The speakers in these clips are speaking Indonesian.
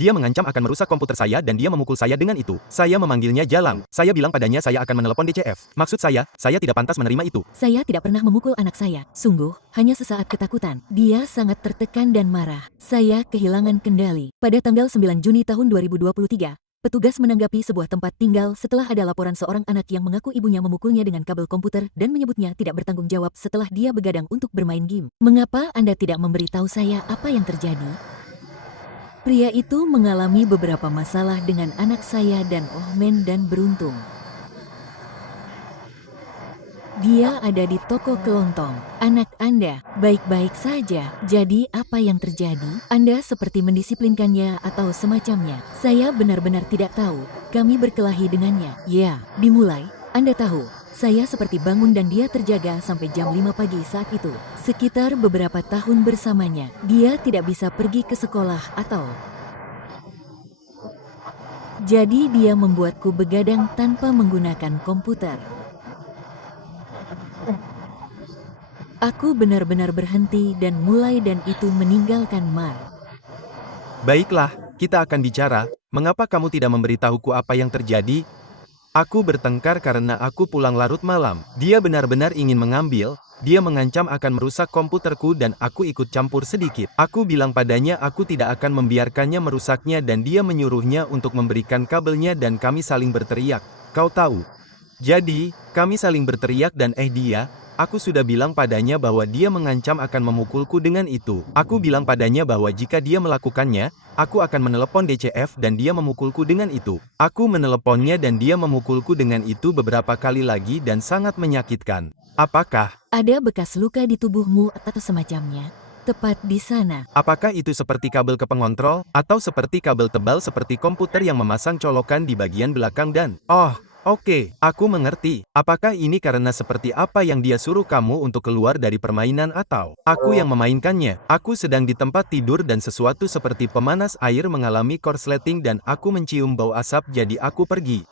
Dia mengancam akan merusak komputer saya dan dia memukul saya dengan itu. Saya memanggilnya Jalang. Saya bilang padanya saya akan menelepon DCF. Maksud saya tidak pantas menerima itu. Saya tidak pernah memukul anak saya. Sungguh, hanya sesaat ketakutan. Dia sangat tertekan dan marah. Saya kehilangan kendali. Pada tanggal 9 Juni tahun 2023, petugas menanggapi sebuah tempat tinggal setelah ada laporan seorang anak yang mengaku ibunya memukulnya dengan kabel komputer dan menyebutnya tidak bertanggung jawab setelah dia begadang untuk bermain game. Mengapa Anda tidak memberitahu saya apa yang terjadi? Pria itu mengalami beberapa masalah dengan anak saya dan Ohmen dan beruntung dia ada di toko kelontong. Anak Anda baik-baik saja. Jadi apa yang terjadi? Anda seperti mendisiplinkannya atau semacamnya. Saya benar-benar tidak tahu. Kami berkelahi dengannya. Ya, dimulai. Anda tahu, saya seperti bangun dan dia terjaga sampai jam 5 pagi saat itu. Sekitar beberapa tahun bersamanya. Dia tidak bisa pergi ke sekolah atau jadi dia membuatku begadang tanpa menggunakan komputer. Aku benar-benar berhenti dan itu meninggalkan Mar. Baiklah, kita akan bicara. Mengapa kamu tidak memberitahuku apa yang terjadi? Aku bertengkar karena aku pulang larut malam. Dia benar-benar ingin mengambil. Dia mengancam akan merusak komputerku dan aku ikut campur sedikit. Aku bilang padanya aku tidak akan membiarkannya merusaknya dan dia menyuruhnya untuk memberikan kabelnya dan kami saling berteriak. Kau tahu. Jadi, kami saling berteriak dan aku sudah bilang padanya bahwa dia mengancam akan memukulku dengan itu. Aku bilang padanya bahwa jika dia melakukannya, aku akan menelepon DCF dan dia memukulku dengan itu. Aku meneleponnya dan dia memukulku dengan itu beberapa kali lagi dan sangat menyakitkan. Apakah ada bekas luka di tubuhmu atau semacamnya? Tepat di sana. Apakah itu seperti kabel ke pengontrol, atau seperti kabel tebal seperti komputer yang memasang colokan di bagian belakang dan... Oke, aku mengerti. Apakah ini karena seperti apa yang dia suruh kamu untuk keluar dari permainan atau aku yang memainkannya? Aku sedang di tempat tidur dan sesuatu seperti pemanas air mengalami korsleting dan aku mencium bau asap jadi aku pergi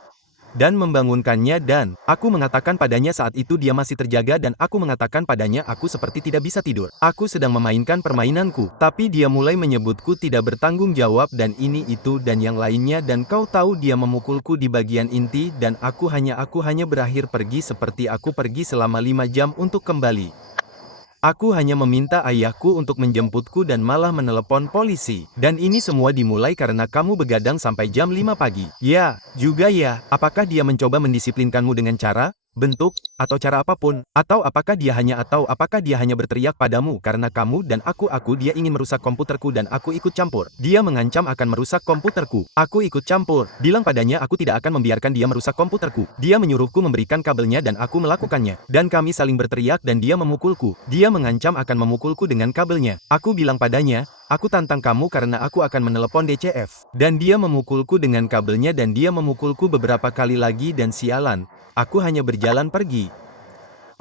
dan membangunkannya dan aku mengatakan padanya saat itu dia masih terjaga dan aku mengatakan padanya aku seperti tidak bisa tidur. Aku sedang memainkan permainanku, tapi dia mulai menyebutku tidak bertanggung jawab dan ini itu dan yang lainnya dan kau tahu dia memukulku di bagian inti dan aku hanya berakhir pergi seperti aku pergi selama 5 jam untuk kembali. Aku hanya meminta ayahku untuk menjemputku dan malah menelepon polisi. Dan ini semua dimulai karena kamu begadang sampai jam 5 pagi. Ya, juga ya. Apakah dia mencoba mendisiplinkanmu dengan cara, bentuk, atau cara apapun? Atau apakah dia hanya berteriak padamu karena kamu dan dia ingin merusak komputerku dan aku ikut campur? Dia mengancam akan merusak komputerku. Aku ikut campur. Bilang padanya aku tidak akan membiarkan dia merusak komputerku. Dia menyuruhku memberikan kabelnya dan aku melakukannya. Dan kami saling berteriak dan dia memukulku. Dia mengancam akan memukulku dengan kabelnya. Aku bilang padanya, aku tantang kamu karena aku akan menelepon DCF. Dan dia memukulku dengan kabelnya dan dia memukulku beberapa kali lagi dan sialan. Aku hanya berjalan pergi.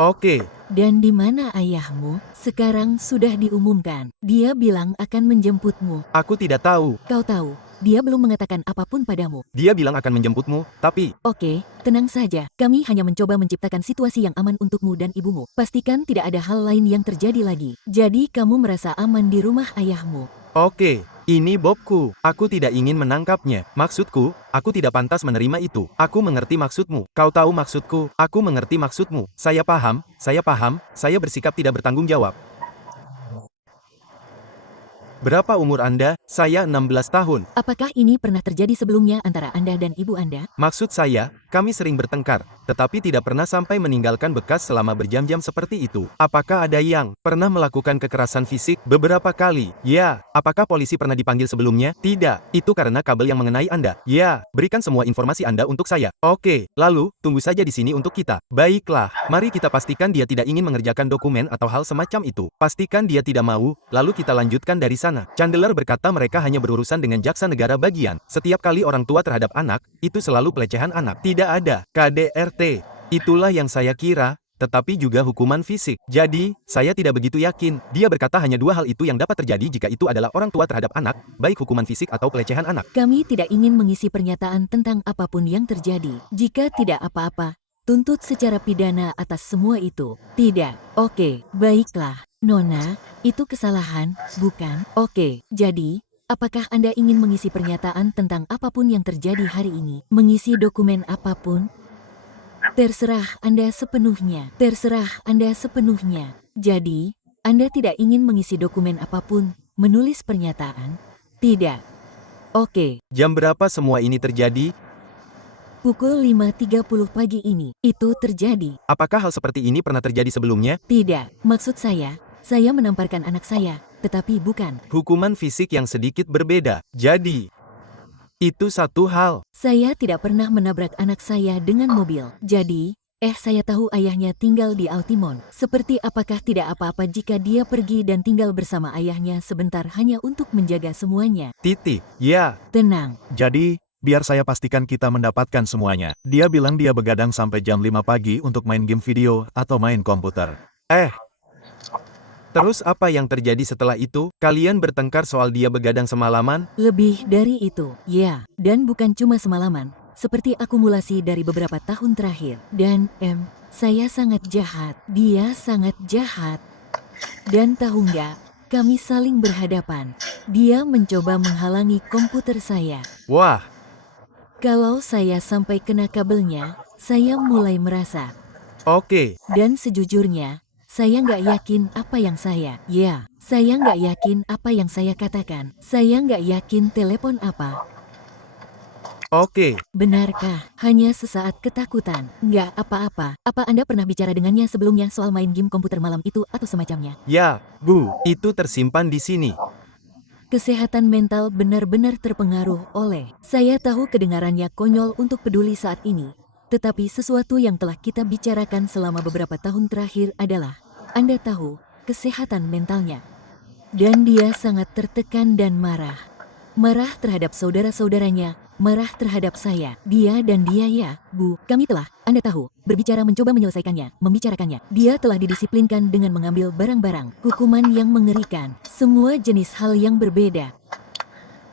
Oke. Dan di mana ayahmu? Sekarang sudah diumumkan. Dia bilang akan menjemputmu. Aku tidak tahu. Kau tahu, dia belum mengatakan apapun padamu. Dia bilang akan menjemputmu, tapi... Oke, tenang saja. Kami hanya mencoba menciptakan situasi yang aman untukmu dan ibumu. Pastikan tidak ada hal lain yang terjadi lagi. Jadi kamu merasa aman di rumah ayahmu. Oke, ini Bobku. Aku tidak ingin menangkapnya. Maksudku, aku tidak pantas menerima itu. Aku mengerti maksudmu. Kau tahu maksudku. Aku mengerti maksudmu. Saya paham. Saya bersikap tidak bertanggung jawab. Berapa umur Anda? Saya 16 tahun. Apakah ini pernah terjadi sebelumnya antara Anda dan ibu Anda? Maksud saya, kami sering bertengkar, tetapi tidak pernah sampai meninggalkan bekas selama berjam-jam seperti itu. Apakah ada yang pernah melakukan kekerasan fisik? Beberapa kali. Ya. Apakah polisi pernah dipanggil sebelumnya? Tidak. Itu karena kabel yang mengenai Anda. Ya. Berikan semua informasi Anda untuk saya. Oke. Lalu, tunggu saja di sini untuk kita. Baiklah. Mari kita pastikan dia tidak ingin mengerjakan dokumen atau hal semacam itu. Pastikan dia tidak mau, lalu kita lanjutkan dari sana. Chandler berkata mereka hanya berurusan dengan jaksa negara bagian. Setiap kali orang tua terhadap anak, itu selalu pelecehan anak. Tidak ada KDRT. Itulah yang saya kira, tetapi juga hukuman fisik. Jadi, saya tidak begitu yakin. Dia berkata hanya 2 hal itu yang dapat terjadi jika itu adalah orang tua terhadap anak, baik hukuman fisik atau pelecehan anak. Kami tidak ingin mengisi pernyataan tentang apapun yang terjadi. Jika tidak apa-apa, tuntut secara pidana atas semua itu. Tidak. Oke, baiklah. Nona, itu kesalahan, bukan? Oke, jadi, Apakah Anda ingin mengisi pernyataan tentang apapun yang terjadi hari ini? Mengisi dokumen apapun? Terserah Anda sepenuhnya. Terserah Anda sepenuhnya. Jadi, Anda tidak ingin mengisi dokumen apapun, menulis pernyataan? Tidak. Oke. Jam berapa semua ini terjadi? Pukul 5.30 pagi ini, itu terjadi. Apakah hal seperti ini pernah terjadi sebelumnya? Tidak, maksud saya menamparkan anak saya, tetapi bukan. Hukuman fisik yang sedikit berbeda. Jadi, itu satu hal. Saya tidak pernah menabrak anak saya dengan mobil. Jadi, saya tahu ayahnya tinggal di Altimont. Seperti apakah tidak apa-apa jika dia pergi dan tinggal bersama ayahnya sebentar hanya untuk menjaga semuanya? Titik. Ya. Tenang. Jadi, biar saya pastikan kita mendapatkan semuanya. Dia bilang dia begadang sampai jam 5 pagi untuk main game video atau main komputer. Terus apa yang terjadi setelah itu? Kalian bertengkar soal dia begadang semalaman? Lebih dari itu, ya. Dan bukan cuma semalaman, seperti akumulasi dari beberapa tahun terakhir. Dan, saya sangat jahat. Dia sangat jahat. Dan tahu nggak, kami saling berhadapan. Dia mencoba menghalangi komputer saya. Wah, Kalau saya sampai kena kabelnya, saya mulai merasa. oke. Dan sejujurnya, saya nggak yakin apa yang saya nggak yakin apa yang saya katakan. Saya nggak yakin telepon apa. Oke. Benarkah? Hanya sesaat ketakutan. Nggak apa-apa. Apa Anda pernah bicara dengannya sebelumnya soal main game komputer malam itu atau semacamnya? Ya, Bu. Itu tersimpan di sini. Kesehatan mental benar-benar terpengaruh oleh. Saya tahu kedengarannya konyol untuk peduli saat ini. Tetapi sesuatu yang telah kita bicarakan selama beberapa tahun terakhir adalah, Anda tahu, kesehatan mentalnya. Dan dia sangat tertekan dan marah. Marah terhadap saudara-saudaranya, marah terhadap saya. Dia dan dia ya, Bu, kami telah, Anda tahu, berbicara mencoba menyelesaikannya, membicarakannya. Dia telah didisiplinkan dengan mengambil barang-barang, hukuman yang mengerikan, semua jenis hal yang berbeda.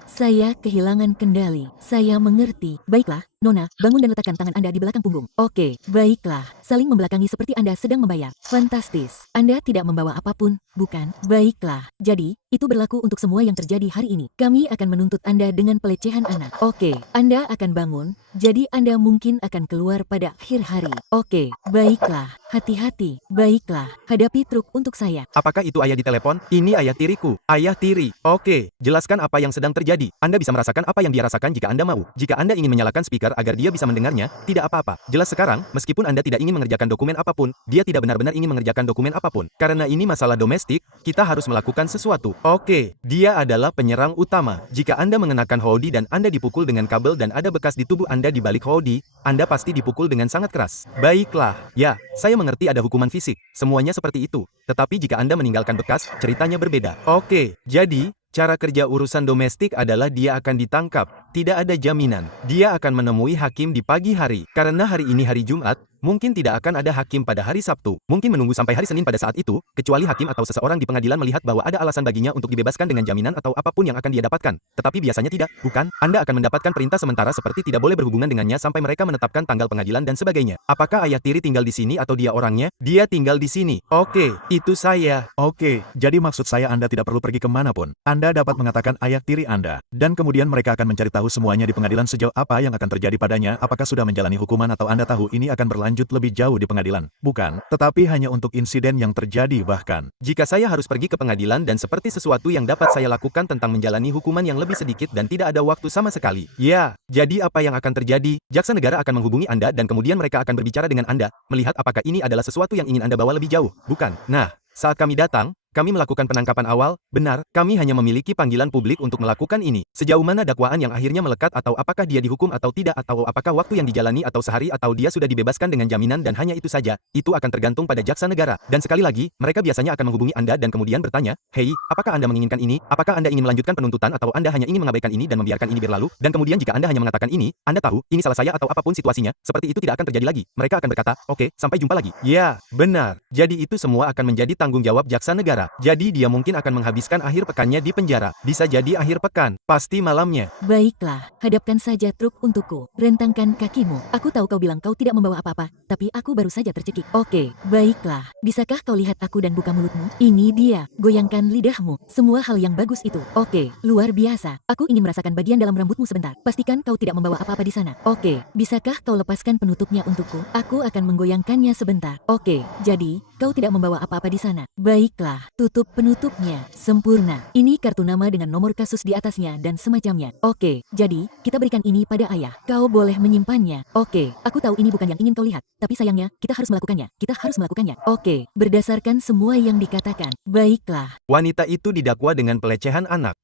Saya kehilangan kendali. Saya mengerti. Baiklah, Nona, bangun dan letakkan tangan Anda di belakang punggung. Oke, baiklah. Saling membelakangi seperti Anda sedang membayar. Fantastis. Anda tidak membawa apapun, bukan? Baiklah. Jadi, itu berlaku untuk semua yang terjadi hari ini. Kami akan menuntut Anda dengan pelecehan anak. Oke, Anda akan bangun, jadi Anda mungkin akan keluar pada akhir hari. Oke, baiklah. Hati-hati. Baiklah, hadapi truk untuk saya. Apakah itu ayah di telepon? Ini ayah tiriku. Ayah tiri. Oke, jelaskan apa yang sedang terjadi. Anda bisa merasakan apa yang dia rasakan jika Anda mau. Jika Anda ingin menyalakan speaker agar dia bisa mendengarnya, tidak apa-apa. Jelas sekarang, meskipun Anda tidak ingin mengerjakan dokumen apapun, dia tidak benar-benar ingin mengerjakan dokumen apapun. Karena ini masalah domestik, kita harus melakukan sesuatu. Oke, dia adalah penyerang utama. Jika Anda mengenakan hoodie dan Anda dipukul dengan kabel dan ada bekas di tubuh Anda di balik hoodie, Anda pasti dipukul dengan sangat keras. Baiklah, ya, saya mengerti ada hukuman fisik. Semuanya seperti itu. Tetapi jika Anda meninggalkan bekas, ceritanya berbeda. Oke, jadi, cara kerja urusan domestik adalah dia akan ditangkap. Tidak ada jaminan. Dia akan menemui hakim di pagi hari. Karena hari ini hari Jumat, mungkin tidak akan ada hakim pada hari Sabtu. Mungkin menunggu sampai hari Senin pada saat itu, kecuali hakim atau seseorang di pengadilan melihat bahwa ada alasan baginya untuk dibebaskan dengan jaminan atau apapun yang akan dia dapatkan. Tetapi biasanya tidak, bukan? Anda akan mendapatkan perintah sementara seperti tidak boleh berhubungan dengannya sampai mereka menetapkan tanggal pengadilan dan sebagainya. Apakah ayah tiri tinggal di sini atau dia orangnya? Dia tinggal di sini. Oke, itu saya. Oke, jadi maksud saya Anda tidak perlu pergi kemanapun. Anda dapat mengatakan ayah tiri Anda. Dan kemudian mereka akan mencari tahu semuanya di pengadilan sejauh apa yang akan terjadi padanya, apakah sudah menjalani hukuman atau Anda tahu ini akan berlanjut lebih jauh di pengadilan. Bukan, tetapi hanya untuk insiden yang terjadi bahkan. Jika saya harus pergi ke pengadilan dan seperti sesuatu yang dapat saya lakukan tentang menjalani hukuman yang lebih sedikit dan tidak ada waktu sama sekali. Ya, jadi apa yang akan terjadi? Jaksa negara akan menghubungi Anda dan kemudian mereka akan berbicara dengan Anda, melihat apakah ini adalah sesuatu yang ingin Anda bawa lebih jauh, bukan? Nah, saat kami datang, kami melakukan penangkapan awal, benar, kami hanya memiliki panggilan publik untuk melakukan ini. Sejauh mana dakwaan yang akhirnya melekat atau apakah dia dihukum atau tidak atau apakah waktu yang dijalani atau sehari atau dia sudah dibebaskan dengan jaminan dan hanya itu saja, itu akan tergantung pada jaksa negara. Dan sekali lagi, mereka biasanya akan menghubungi Anda dan kemudian bertanya, "Hei, apakah Anda menginginkan ini? Apakah Anda ingin melanjutkan penuntutan atau Anda hanya ingin mengabaikan ini dan membiarkan ini berlalu?" Dan kemudian jika Anda hanya mengatakan ini, Anda tahu, ini salah saya atau apapun situasinya, seperti itu tidak akan terjadi lagi. Mereka akan berkata, "Oke, sampai jumpa lagi." Ya, benar. Jadi itu semua akan menjadi tanggung jawab jaksa negara. penjara. Jadi dia mungkin akan menghabiskan akhir pekannya di penjara. Bisa jadi akhir pekan, pasti malamnya. Baiklah, hadapkan saja truk untukku. Rentangkan kakimu. Aku tahu kau bilang kau tidak membawa apa-apa, tapi aku baru saja tercekik. Oke, baiklah. Bisakah kau lihat aku dan buka mulutmu? Ini dia. Goyangkan lidahmu. Semua hal yang bagus itu. Oke, luar biasa. Aku ingin merasakan bagian dalam rambutmu sebentar. Pastikan kau tidak membawa apa-apa di sana. Oke, bisakah kau lepaskan penutupnya untukku? Aku akan menggoyangkannya sebentar. Oke, jadi kau tidak membawa apa-apa di sana. Baiklah, tutup penutupnya. Sempurna. Ini kartu nama dengan nomor kasus di atasnya dan semacamnya. Oke, jadi kita berikan ini pada ayah. Kau boleh menyimpannya. Oke, aku tahu ini bukan yang ingin kau lihat, tapi sayangnya kita harus melakukannya. Kita harus melakukannya. Oke, berdasarkan semua yang dikatakan. Baiklah. Wanita itu didakwa dengan pelecehan anak.